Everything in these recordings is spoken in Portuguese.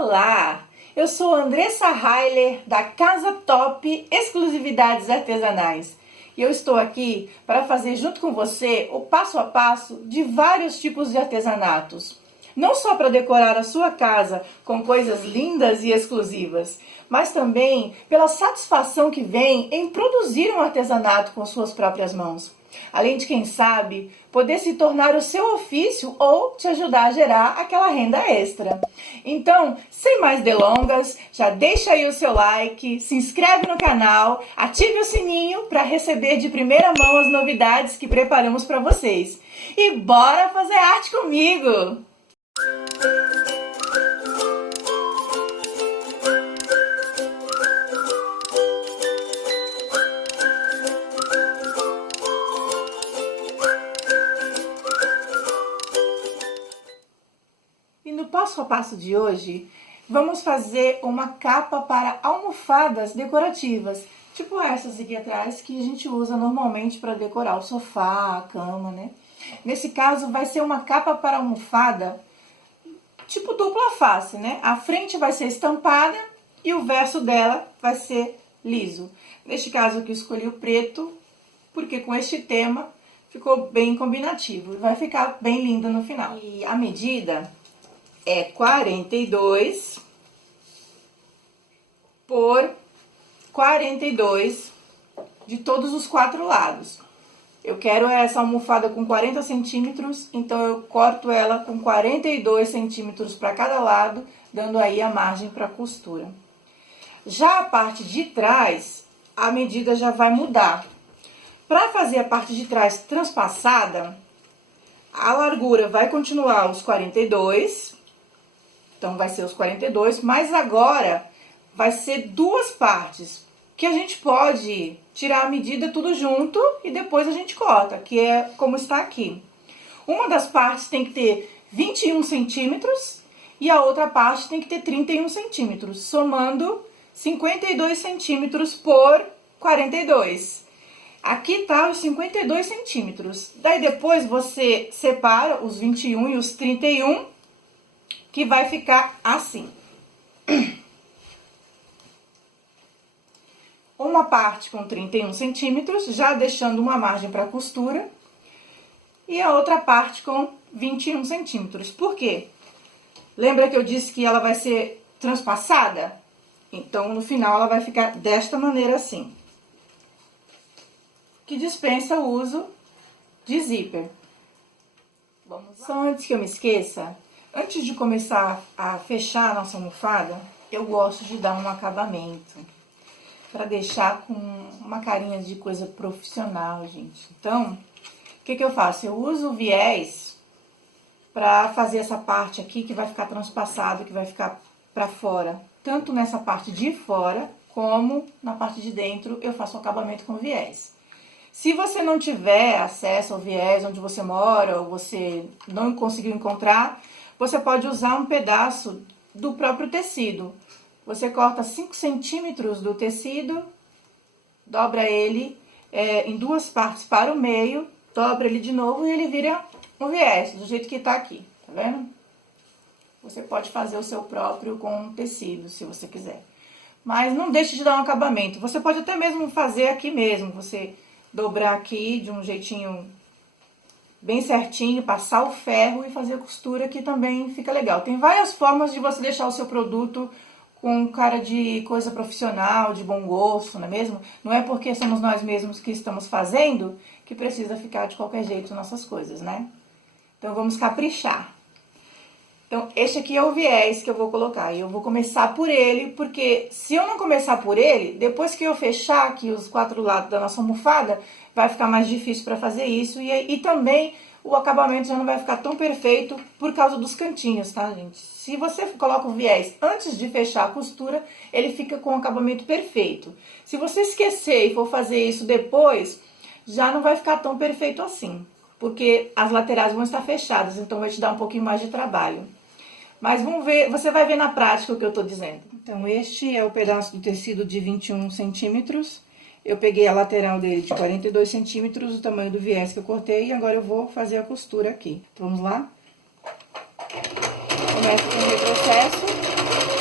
Olá! Eu sou Andressa Heiler, da Casa Top Exclusividades Artesanais. E eu estou aqui para fazer junto com você o passo a passo de vários tipos de artesanatos. Não só para decorar a sua casa com coisas lindas e exclusivas, mas também pela satisfação que vem em produzir um artesanato com suas próprias mãos. Além de, quem sabe, poder se tornar o seu ofício ou te ajudar a gerar aquela renda extra. Então, sem mais delongas, já deixa aí o seu like, se inscreve no canal, ative o sininho para receber de primeira mão as novidades que preparamos para vocês. E bora fazer arte comigo! E no passo a passo de hoje, vamos fazer uma capa para almofadas decorativas, tipo essas aqui atrás que a gente usa normalmente para decorar o sofá, a cama, né? Nesse caso vai ser uma capa para almofada tipo dupla face, né? A frente vai ser estampada e o verso dela vai ser liso. Neste caso aqui eu escolhi o preto, porque com este tema ficou bem combinativo e vai ficar bem lindo no final. E a medida é 42 por 42 de todos os 4 lados. Eu quero essa almofada com 40 centímetros, então eu corto ela com 42 centímetros para cada lado, dando aí a margem para costura. Já a parte de trás, a medida já vai mudar. Para fazer a parte de trás transpassada, a largura vai continuar os 42, então vai ser os 42, mas agora vai ser 2 partes, que a gente pode tirar a medida tudo junto e depois a gente corta, que é como está aqui. Uma das partes tem que ter 21 centímetros e a outra parte tem que ter 31 centímetros, somando 52 centímetros por 42. Aqui tá os 52 centímetros. Daí depois você separa os 21 e os 31, que vai ficar assim. Uma parte com 31 centímetros, já deixando uma margem para costura, e a outra parte com 21 centímetros. Por quê? Lembra que eu disse que ela vai ser transpassada? Então, no final, ela vai ficar desta maneira assim, que dispensa o uso de zíper. Vamos lá. Só antes que eu me esqueça, antes de começar a fechar a nossa almofada, eu gosto de dar um acabamento, para deixar com uma carinha de coisa profissional, gente. Então, o que eu faço? Eu uso o viés para fazer essa parte aqui que vai ficar transpassado, que vai ficar para fora. Tanto nessa parte de fora, como na parte de dentro, eu faço o acabamento com viés. Se você não tiver acesso ao viés onde você mora, ou você não conseguiu encontrar, você pode usar um pedaço do próprio tecido. Você corta 5 centímetros do tecido, dobra ele em 2 partes para o meio, dobra ele de novo e ele vira um viés, do jeito que tá aqui, tá vendo? Você pode fazer o seu próprio com tecido, se você quiser. Mas não deixe de dar um acabamento. Você pode até mesmo fazer aqui mesmo, você dobrar aqui de um jeitinho bem certinho, passar o ferro e fazer a costura, que também fica legal. Tem várias formas de você deixar o seu produto com cara de coisa profissional, de bom gosto, não é mesmo? Não é porque somos nós mesmos que estamos fazendo que precisa ficar de qualquer jeito nossas coisas, né? Então, vamos caprichar. Então, este aqui é o viés que eu vou colocar. E eu vou começar por ele, porque se eu não começar por ele, depois que eu fechar aqui os 4 lados da nossa almofada, vai ficar mais difícil para fazer isso. E também o acabamento já não vai ficar tão perfeito por causa dos cantinhos, tá, gente? Se você coloca o viés antes de fechar a costura, ele fica com o acabamento perfeito. Se você esquecer e for fazer isso depois, já não vai ficar tão perfeito assim, porque as laterais vão estar fechadas, então vai te dar um pouquinho mais de trabalho. Mas vamos ver, você vai ver na prática o que eu tô dizendo. Então, este é o pedaço do tecido de 21 centímetros. Eu peguei a lateral dele de 42 centímetros, o tamanho do viés que eu cortei, e agora eu vou fazer a costura aqui. Então, vamos lá? Começo com o retrocesso.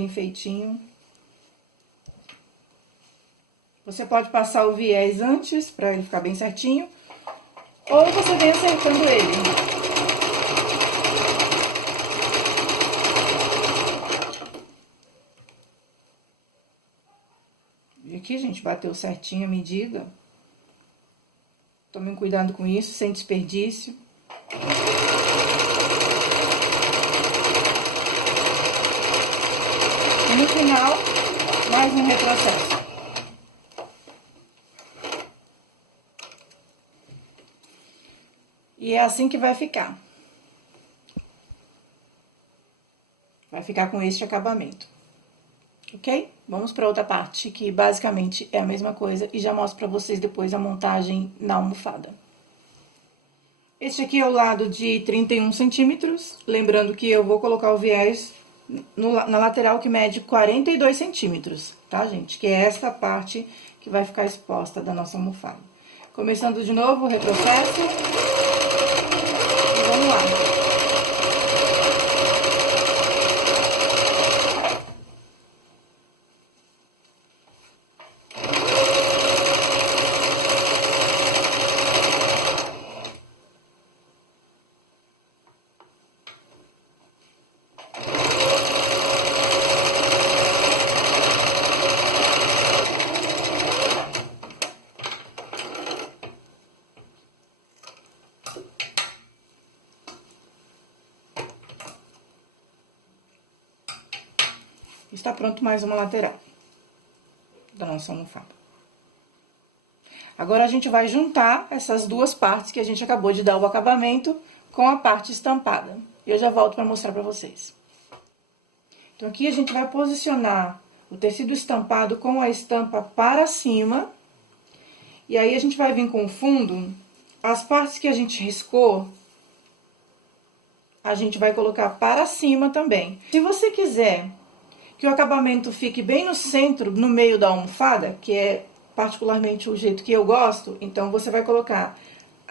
bem feitinho. Você pode passar o viés antes, para ele ficar bem certinho, ou você vem acertando ele. E aqui, gente, bateu certinho a medida. Tomem cuidado com isso, sem desperdício. E no final, mais um retrocesso. E é assim que vai ficar. Vai ficar com este acabamento. Ok? Vamos para outra parte, que basicamente é a mesma coisa, e já mostro para vocês depois a montagem na almofada. Este aqui é o lado de 31 centímetros, lembrando que eu vou colocar o viés na lateral que mede 42 centímetros, tá, gente? Que é essa parte que vai ficar exposta da nossa almofada. Começando de novo o retrocesso, e vamos lá. Está pronto mais uma lateral da nossa almofada. Agora, a gente vai juntar essas duas partes que a gente acabou de dar o acabamento com a parte estampada. E eu já volto para mostrar para vocês. Então, aqui a gente vai posicionar o tecido estampado com a estampa para cima. E aí, a gente vai vir com o fundo, as partes que a gente riscou, a gente vai colocar para cima também. Se você quiser que o acabamento fique bem no centro, no meio da almofada, que é particularmente o jeito que eu gosto, então você vai colocar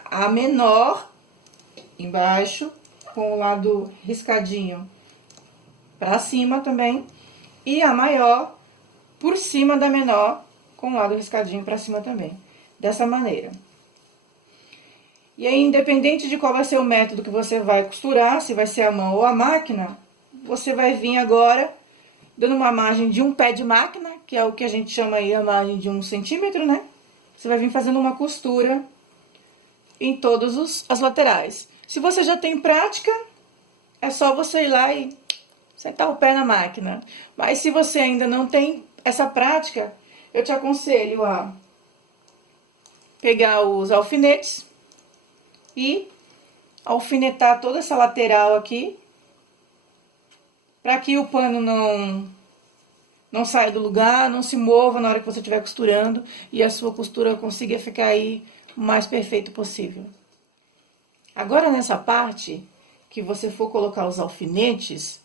a menor embaixo, com o lado riscadinho pra cima também, e a maior por cima da menor, com o lado riscadinho pra cima também, dessa maneira. E aí, independente de qual vai ser o método que você vai costurar, se vai ser a mão ou a máquina, você vai vir agora dando uma margem de um pé de máquina, que é o que a gente chama aí a margem de 1 centímetro, né? Você vai vir fazendo uma costura em todas as laterais. Se você já tem prática, é só você ir lá e sentar o pé na máquina. Mas se você ainda não tem essa prática, eu te aconselho a pegar os alfinetes e alfinetar toda essa lateral aqui, para que o pano não saia do lugar, não se mova na hora que você estiver costurando e a sua costura consiga ficar aí o mais perfeito possível. Agora, nessa parte que você for colocar os alfinetes,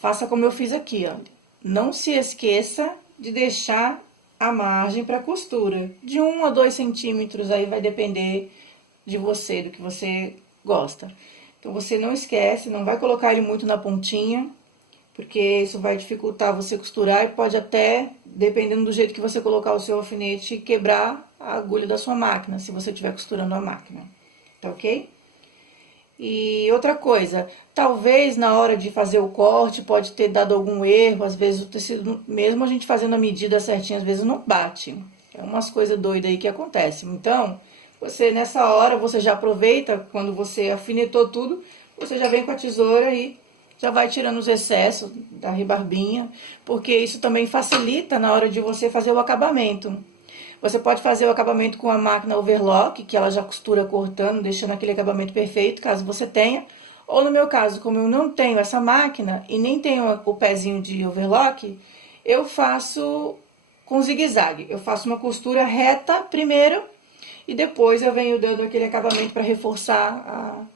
faça como eu fiz aqui, ó. Não se esqueça de deixar a margem para costura, de 1 a 2 centímetros, aí vai depender de você, do que você gosta. Então, você não esquece, não vai colocar ele muito na pontinha, porque isso vai dificultar você costurar e pode até, dependendo do jeito que você colocar o seu alfinete, quebrar a agulha da sua máquina, se você estiver costurando a máquina, tá ok? E outra coisa, talvez na hora de fazer o corte pode ter dado algum erro, às vezes o tecido, mesmo a gente fazendo a medida certinha, às vezes não bate. É umas coisas doidas aí que acontecem. Então, você nessa hora, você já aproveita, quando você afinetou tudo, você já vem com a tesoura e já vai tirando os excessos da rebarbinha, porque isso também facilita na hora de você fazer o acabamento. Você pode fazer o acabamento com a máquina overlock, que ela já costura cortando, deixando aquele acabamento perfeito, caso você tenha. Ou no meu caso, como eu não tenho essa máquina e nem tenho o pezinho de overlock, eu faço com zigue-zague. Eu faço uma costura reta primeiro e depois eu venho dando aquele acabamento para reforçar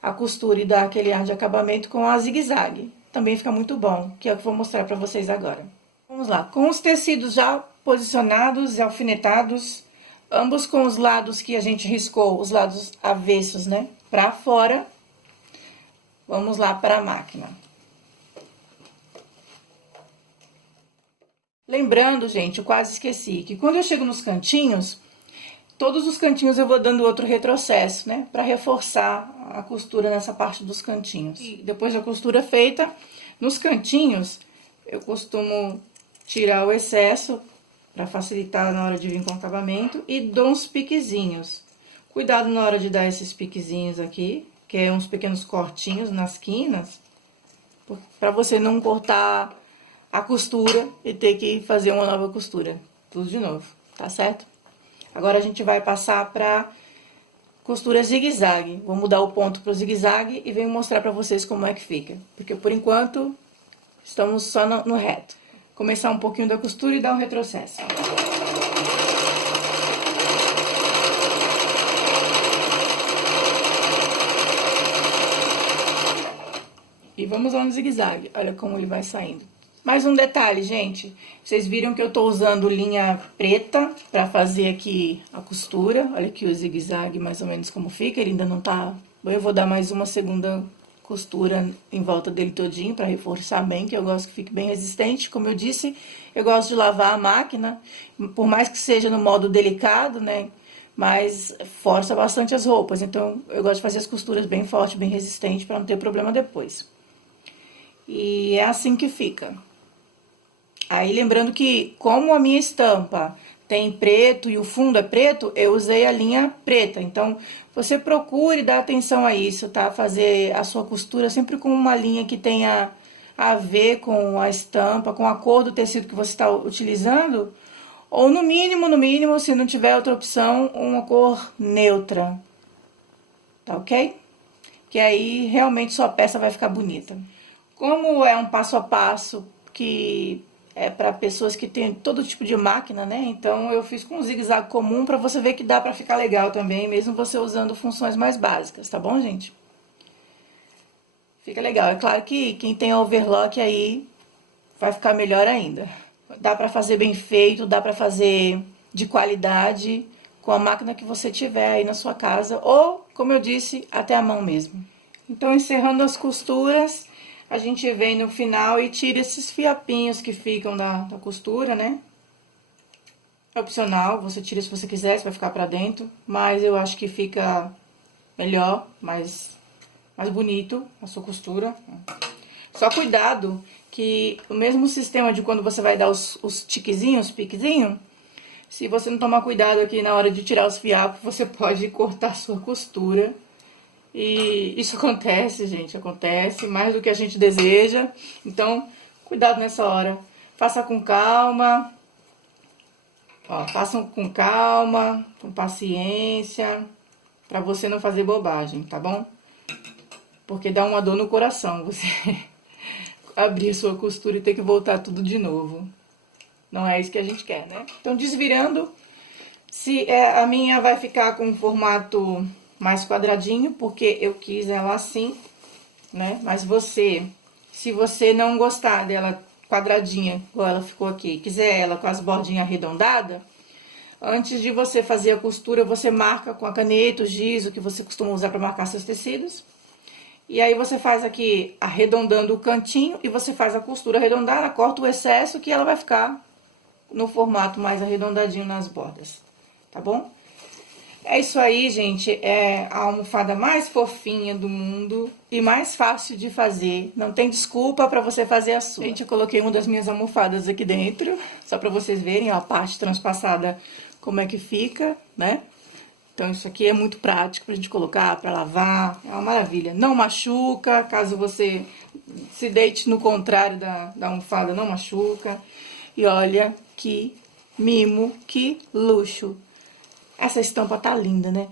a costura e dar aquele ar de acabamento com a zigue-zague. Também fica muito bom, que é o que eu vou mostrar para vocês agora. Vamos lá, com os tecidos já posicionados e alfinetados, ambos com os lados que a gente riscou, os lados avessos, né, para fora, vamos lá para a máquina. Lembrando, gente, eu quase esqueci, que quando eu chego nos cantinhos, todos os cantinhos eu vou dando outro retrocesso, né? Pra reforçar a costura nessa parte dos cantinhos. E depois da costura feita, nos cantinhos, eu costumo tirar o excesso pra facilitar na hora de vir com o acabamento e dou uns piquezinhos. Cuidado na hora de dar esses piquezinhos aqui, que é uns pequenos cortinhos nas quinas, pra você não cortar a costura e ter que fazer uma nova costura. Tudo de novo, tá certo? Agora a gente vai passar pra costura zigue-zague. Vou mudar o ponto pro zigue-zague e venho mostrar pra vocês como é que fica. Porque por enquanto estamos só no reto. Começar um pouquinho da costura e dar um retrocesso. E vamos lá no zigue-zague. Olha como ele vai saindo. Mais um detalhe, gente. Vocês viram que eu tô usando linha preta pra fazer aqui a costura. Olha aqui o zigue-zague, mais ou menos como fica. Ele ainda não tá... Eu vou dar mais uma segunda costura em volta dele todinho pra reforçar bem, que eu gosto que fique bem resistente. Como eu disse, eu gosto de lavar a máquina, por mais que seja no modo delicado, né? Mas força bastante as roupas. Então, eu gosto de fazer as costuras bem forte, bem resistente, pra não ter problema depois. E é assim que fica. Aí, lembrando que, como a minha estampa tem preto e o fundo é preto, eu usei a linha preta. Então, você procure dar atenção a isso, tá? Fazer a sua costura sempre com uma linha que tenha a ver com a estampa, com a cor do tecido que você está utilizando. Ou, no mínimo, se não tiver outra opção, uma cor neutra. Tá ok? Que aí, realmente, sua peça vai ficar bonita. Como é um passo a passo que é para pessoas que têm todo tipo de máquina, né? Então, eu fiz com um zigue-zague comum para você ver que dá para ficar legal também, mesmo você usando funções mais básicas, tá bom, gente? Fica legal. É claro que quem tem overlock aí vai ficar melhor ainda. Dá para fazer bem feito, dá para fazer de qualidade com a máquina que você tiver aí na sua casa ou, como eu disse, até a mão mesmo. Então, encerrando as costuras, a gente vem no final e tira esses fiapinhos que ficam da costura, né? É opcional, você tira se você quiser, se vai ficar pra dentro. Mas eu acho que fica melhor, mais bonito a sua costura. Só cuidado que o mesmo sistema de quando você vai dar os tiquezinhos, piquezinho, se você não tomar cuidado aqui na hora de tirar os fiapos, você pode cortar a sua costura. E isso acontece, gente, acontece mais do que a gente deseja. Então, cuidado nessa hora. Faça com calma. Ó, façam com calma, com paciência, pra você não fazer bobagem, tá bom? Porque dá uma dor no coração você abrir a sua costura e ter que voltar tudo de novo. Não é isso que a gente quer, né? Então, desvirando, se a minha vai ficar com um formato mais quadradinho, porque eu quis ela assim, né? Mas você, se você não gostar dela quadradinha, igual ela ficou aqui, quiser ela com as bordinhas arredondadas, antes de você fazer a costura, você marca com a caneta, o giz, o que você costuma usar para marcar seus tecidos. E aí você faz aqui arredondando o cantinho e você faz a costura arredondada, corta o excesso que ela vai ficar no formato mais arredondadinho nas bordas, tá bom? É isso aí, gente, é a almofada mais fofinha do mundo e mais fácil de fazer. Não tem desculpa pra você fazer a sua. Gente, eu coloquei uma das minhas almofadas aqui dentro, só pra vocês verem, ó, a parte transpassada como é que fica, né? Então, isso aqui é muito prático pra gente colocar, pra lavar, é uma maravilha. Não machuca, caso você se deite no contrário da almofada, não machuca. E olha que mimo, que luxo. Essa estampa tá linda, né?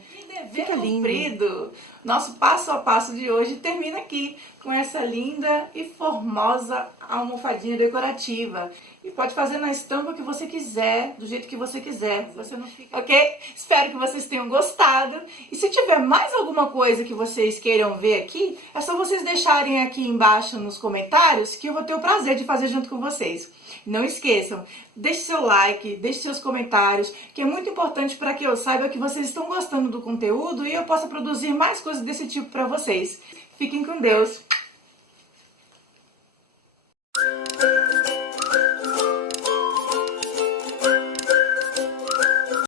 Fica lindo. Nosso passo a passo de hoje termina aqui com essa linda e formosa almofadinha decorativa. E pode fazer na estampa que você quiser, do jeito que você quiser. Você não fica... Ok? Espero que vocês tenham gostado. E se tiver mais alguma coisa que vocês queiram ver aqui, é só vocês deixarem aqui embaixo nos comentários que eu vou ter o prazer de fazer junto com vocês. Não esqueçam, deixe seu like, deixe seus comentários, que é muito importante para que eu saiba que vocês estão gostando do conteúdo e eu possa produzir mais coisas desse tipo para vocês. Fiquem com Deus!